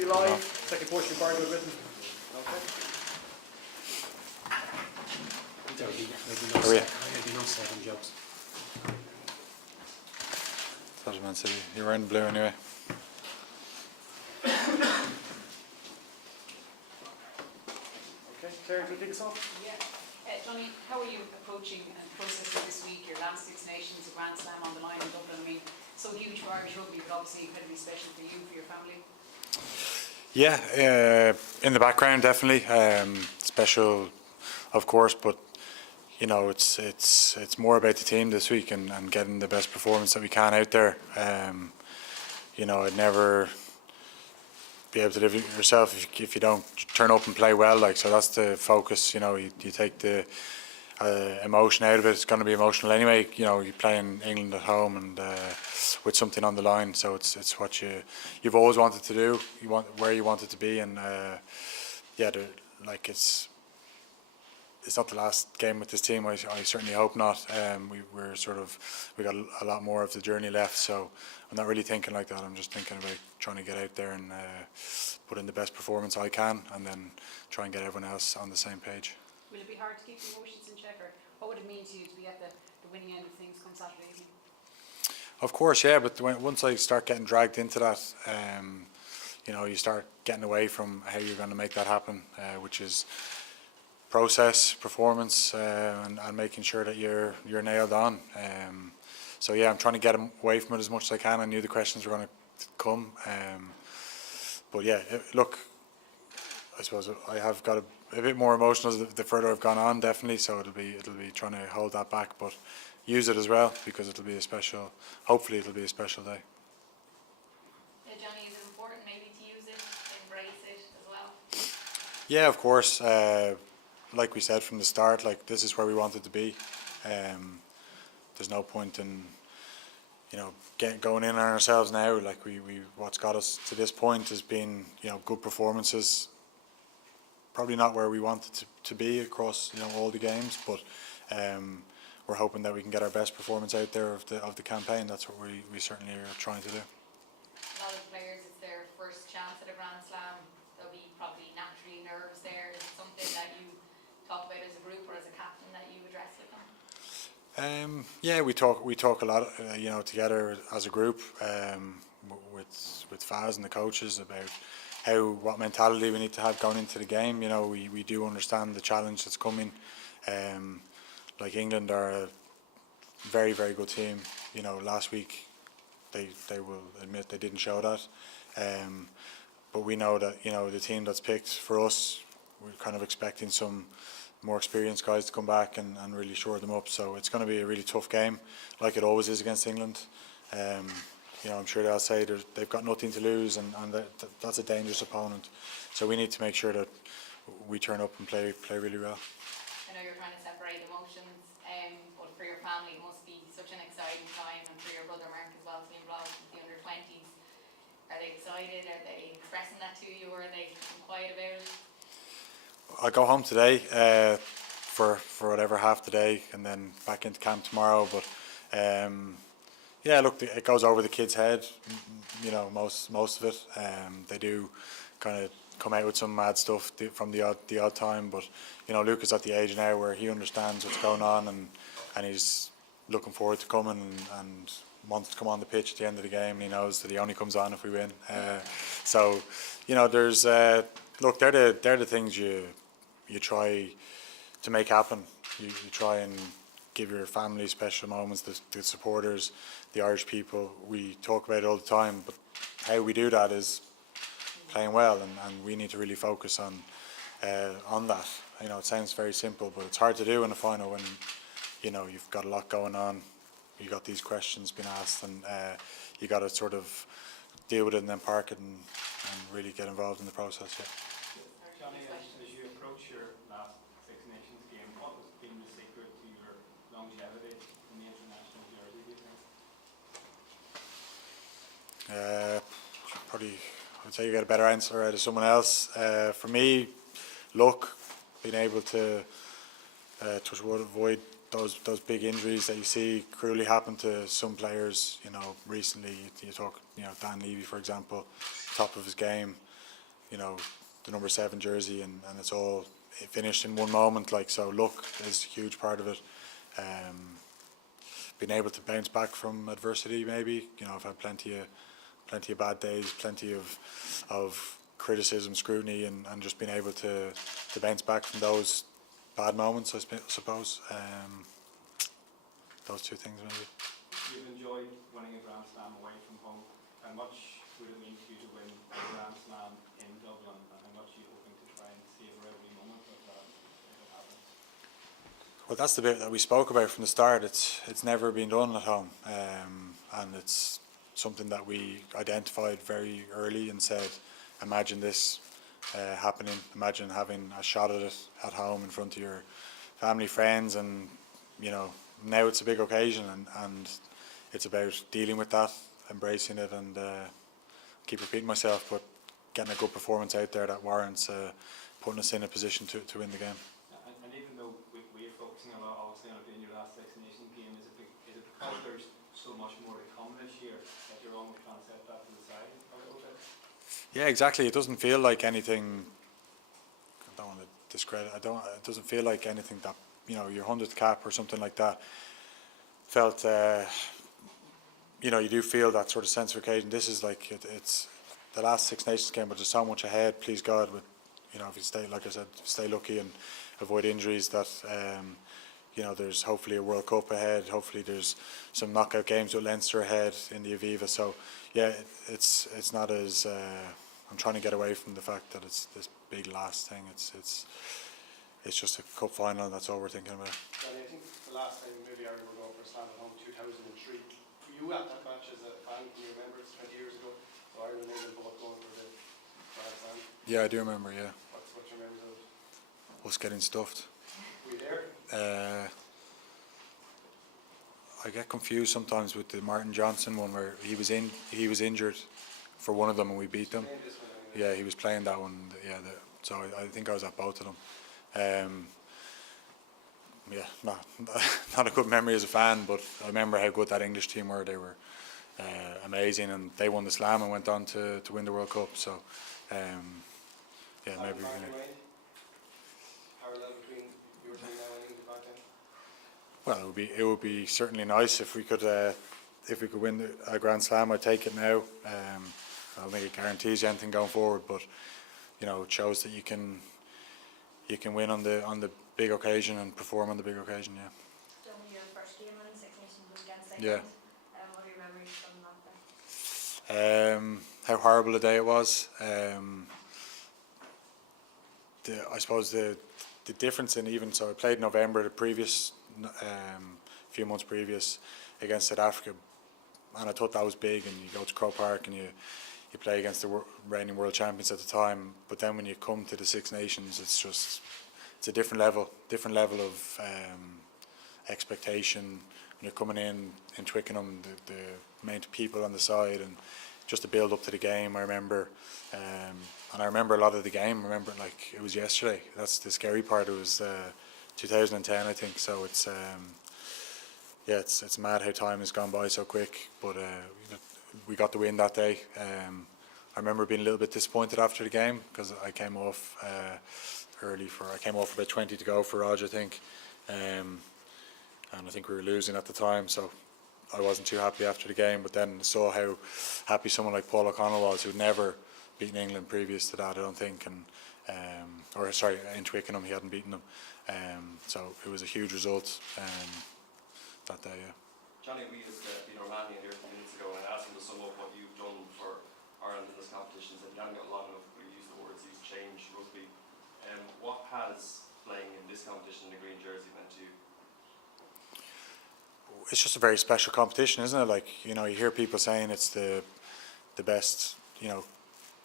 be live. Second portion bar good written. Okay. Maybe no second jobs. That's Man City. You're wearing blue anyway. Okay, Claire, can you kick us off? Yeah. Johnny, how are you approaching and processing this week, your last Six Nations, a Grand Slam on the line in Dublin? I mean, so huge for Irish rugby, but obviously incredibly special for you, for your family. Yeah, in the background definitely. Special, of course, but you know it's more about the team this week and getting the best performance that we can out there. You know, I'd never be able to live it yourself if you don't turn up and play well. Like, so that's the focus. You know, you take the emotion out of it. It's going to be emotional anyway. You know, you play in England at home and with something on the line. So it's what you've always wanted to do. You want where you want it to be, and yeah, like it's not the last game with this team. I certainly hope not. We got a lot more of the journey left. So I'm not really thinking like that. I'm just thinking about trying to get out there and put in the best performance I can, and then try and get everyone else on the same page. Will it be hard to keep emotions in check, or what would it mean to you to be at the winning end of things come Saturday evening? Of course, yeah, but once I start getting dragged into that, you know, you start getting away from how you're going to make that happen, which is process, performance, and making sure that you're nailed on. So yeah, I'm trying to get away from it as much as I can. I knew the questions were going to come, but yeah, look, I suppose I have got a bit more emotional the further I've gone on, definitely. So it'll be trying to hold that back, but use it as well, because it'll be a special. Hopefully, it'll be a special day. Johnny, is it important maybe to use it, embrace it as well? Yeah, of course. Like we said from the start, like this is where we wanted to be. There's no point in, you know, going in on ourselves now. Like we what's got us to this point has been, you know, good performances. Probably not where we wanted to be across, you know, all the games, but we're hoping that we can get our best performance out there of the campaign. That's what we certainly are trying to do. A lot of players, it's their first chance at a Grand Slam. They'll be probably naturally nervous there. Is it something that you talk about as a group or as a captain that you address with them? Yeah, we talk a lot, you know, together as a group, with Faz and the coaches about what mentality we need to have going into the game. You know, we do understand the challenge that's coming. Like England are a very, very good team. You know, last week they will admit they didn't show that. But we know that, you know, the team that's picked for us, we're kind of expecting some more experienced guys to come back and really shore them up. So it's going to be a really tough game, like it always is against England. You know, I'm sure they'll say they've got nothing to lose, and that's a dangerous opponent. So we need to make sure that we turn up and play really well. I know you're trying to separate emotions, but for your family it must be such an exciting time, and for your brother Mark as well to be involved with the under-20s. Are they excited? Are they expressing that to you, or are they quiet about it? I'll go home today for whatever, half the day, and then back into camp tomorrow. But yeah, look, it goes over the kids' head, you know, most of it. They do kind of come out with some mad stuff from the odd time, but you know, Luke is at the age now where he understands what's going on, and he's looking forward to coming and wants to come on the pitch at the end of the game. And he knows that he only comes on if we win. So you know, there's look, they're the things you try to make happen. You try and give your family special moments, the supporters, the Irish people. We talk about it all the time, but how we do that is playing well, and we need to really focus on that. You know, it sounds very simple, but it's hard to do in a final when, you know, you've got a lot going on. You got these questions being asked, and you got to sort of deal with it and then park it and really get involved in the process. Yeah. Johnny, as you approach your last Six Nations game, what has been the secret to your longevity in the international jersey, do you think? Probably, I'd say you get a better answer out of someone else. For me, luck, being able to touch wood, avoid those big injuries that you see cruelly happen to some players. You know, recently you talk, you know, Dan Levy, for example, top of his game, you know, the number 7 jersey, and it's all finished in one moment. Like, so luck is a huge part of it. Being able to bounce back from adversity, maybe, you know, I've had plenty of bad days, plenty of criticism, scrutiny, and just being able to bounce back from those bad moments, I suppose. Those two things maybe. You've enjoyed winning a Grand Slam away from home. How much would it mean to you to win a Grand Slam in Dublin, and how much are you hoping to try and savour every moment of that if it happens? Well, that's the bit that we spoke about from the start. It's never been done at home, and it's something that we identified very early and said, imagine this happening. Imagine having a shot at it at home in front of your family, friends, and you know, now it's a big occasion, and it's about dealing with that, embracing it, and keep repeating myself, but getting a good performance out there that warrants putting us in a position to win the game. And even though we're focusing a lot, obviously, on it being your last Six Nations game, is it because there's so much more to come this year that you're almost trying to set that to the side a little bit? Yeah, exactly. It doesn't feel like anything. I don't want to discredit. It doesn't feel like anything that, you know, your 100th cap or something like that felt. You know, you do feel that sort of sense of occasion. This is like it's the last Six Nations game, but there's so much ahead. Please God, with, you know, if you stay, like I said, stay lucky and avoid injuries, that you know, there's hopefully a World Cup ahead. Hopefully there's some knockout games with Leinster ahead in the Aviva. So yeah, it's not as I'm trying to get away from the fact that it's this big last thing. It's just a cup final, and that's all we're thinking about. Johnny, I think the last time maybe I remember going for a slam at home, 2003. Were you at that match as a fan? Can you remember? It's 20 years ago. So Ireland and England both going for the Grand Slam. Yeah, I do remember. Yeah, What's your memories of it? us getting stuffed. Were you there? I get confused sometimes with the Martin Johnson one, where he was injured for one of them and we beat them. Playing this one anyway. Yeah, he was playing that one. Yeah, so I think I was at both of them. Yeah, not a good memory as a fan, but I remember how good that English team were. They were amazing, and they won the Slam and went on to win the World Cup. So yeah, maybe. Parallel between your team now and England back then? Well, it would be certainly nice if we could win a Grand Slam. I'd take it now. I don't think it guarantees you anything going forward, but you know, it shows that you can win on the big occasion and perform on the big occasion. Yeah. Done your first game in Six Nations was against Yeah. England. What are your memories from that day? How horrible a day it was. I suppose the difference in, even so, I played in November the previous few months previous against South Africa, and I thought that was big. And you go to Croke Park and you play against the reigning world champions at the time. But then when you come to the Six Nations, it's a different level of expectation. When you're coming in Twickenham, the amount of people on the side, and just the build up to the game. I remember, and I remember a lot of the game. I remember it like it was yesterday. That's the scary part. It was 2010, I think. So it's yeah, it's mad how time has gone by so quick. But we got the win that day. I remember being a little bit disappointed after the game because I came off early I came off about 20 to go for Raj, I think, and I think we were losing at the time, so I wasn't too happy after the game. But then saw how happy someone like Paul O'Connell was, who'd never beaten England previous to that, I don't think, and or sorry, in Twickenham he hadn't beaten them, so it was a huge result that day. Yeah. Johnny, we had Peter O'Mahony here a few minutes ago, and I asked him to sum up what you've done for Ireland in this competition. He said you haven't got long enough, but you used the words, he's changed rugby. What has playing in this competition in the green jersey meant to you? It's just a very special competition, isn't it? Like, you know, you hear people saying it's the best, you know,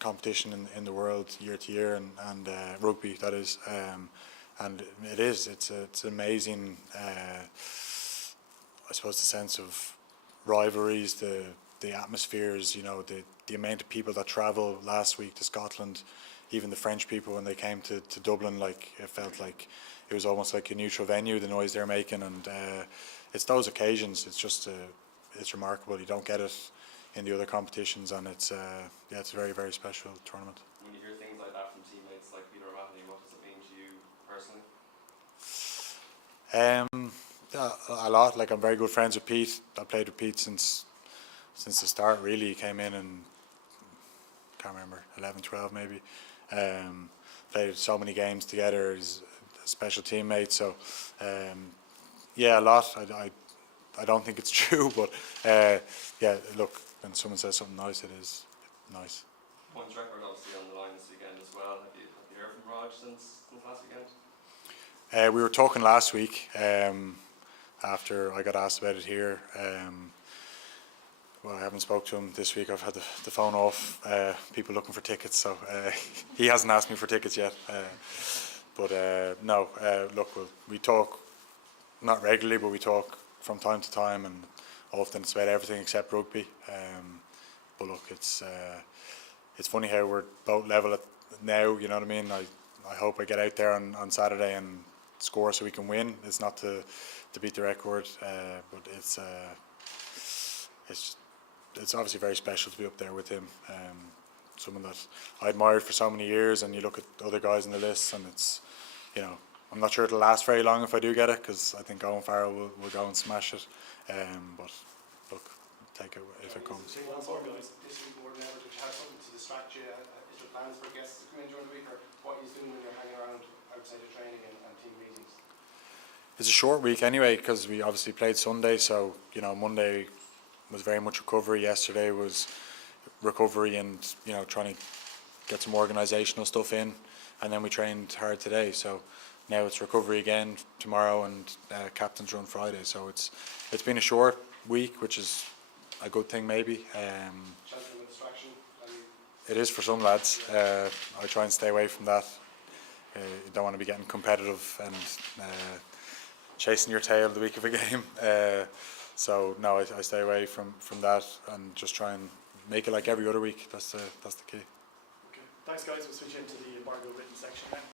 competition in the world year to year, and rugby, that is, and it is. It's amazing. I suppose the sense of rivalries, the atmospheres, you know, the amount of people that travel last week to Scotland, even the French people when they came to Dublin, like it felt like it was almost like a neutral venue, the noise they're making, and it's those occasions. It's just it's remarkable. You don't get it in the other competitions, and it's yeah, it's a very, very special tournament. When you hear things personally? A lot. Like, I'm very good friends with Pete. I played with Pete since the start. Really, he came in and can't remember 11, 12 maybe. Played so many games together. He's a special teammate. So yeah, a lot. I don't think it's true, but yeah. Look, when someone says something nice, it is nice. Points record obviously on the line this weekend as well. Have you heard from Raj since last weekend? We were talking last week after I got asked about it here. Well, I haven't spoke to him this week. I've had the phone off. People looking for tickets, so he hasn't asked me for tickets yet. But no, look, we talk not regularly, but we talk from time to time, and often it's about everything except rugby. But look, it's funny how we're both level at now. You know what I mean? I hope I get out there on Saturday and score so we can win. It's not to beat the record, but it's obviously very special to be up there with him. Someone that I admired for so many years, and you look at other guys in the list, and it's, you know, I'm not sure it'll last very long if I do get it, because I think Owen Farrell will go and smash it. But look, take it if it comes. This week more than ever, to have something to distract you. Is there plans for guests to come in during the week, or what are you doing when you're hanging around outside of training and team meetings? It's a short week anyway, because we obviously played Sunday, so you know, Monday was very much recovery. Yesterday was recovery and, you know, trying to get some organisational stuff in, and then we trained hard today. So now it's recovery again tomorrow, and captain's run Friday. So it's been a short week, which is a good thing maybe. Chance of a distraction? It is for some lads. I try and stay away from that. You don't want to be getting competitive and chasing your tail the week of a game. So no, I stay away from that and just try and make it like every other week. That's the key. Okay. Thanks, guys. We'll switch into the embargo written section now.